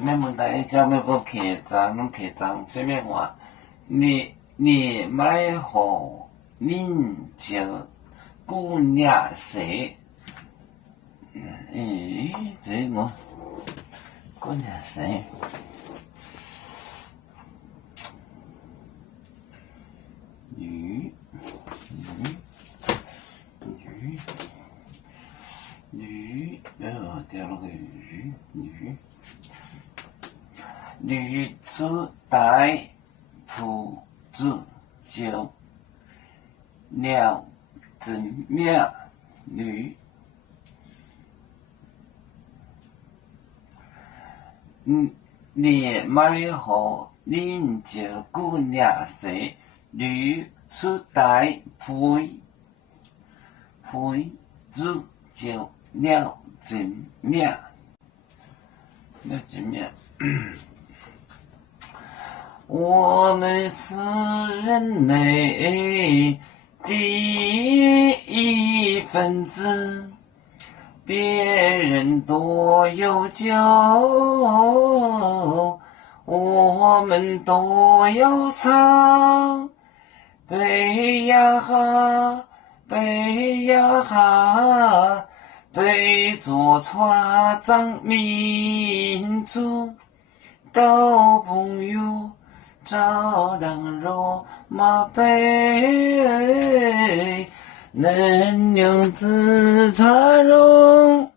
没问题，只要没不客栈，侬客栈随便话。你买好领就姑娘谁？这我姑娘谁？女，掉了个女子带铺子酒，鸟真妙女。你买好领就姑娘谁？女出带配子酒，鸟真妙。鸟真妙。我们是人类第一分子，别人多有酒，我们多有草。背呀哈，背呀哈，背着船长民族，交朋友照当罗马杯，能量自茶容。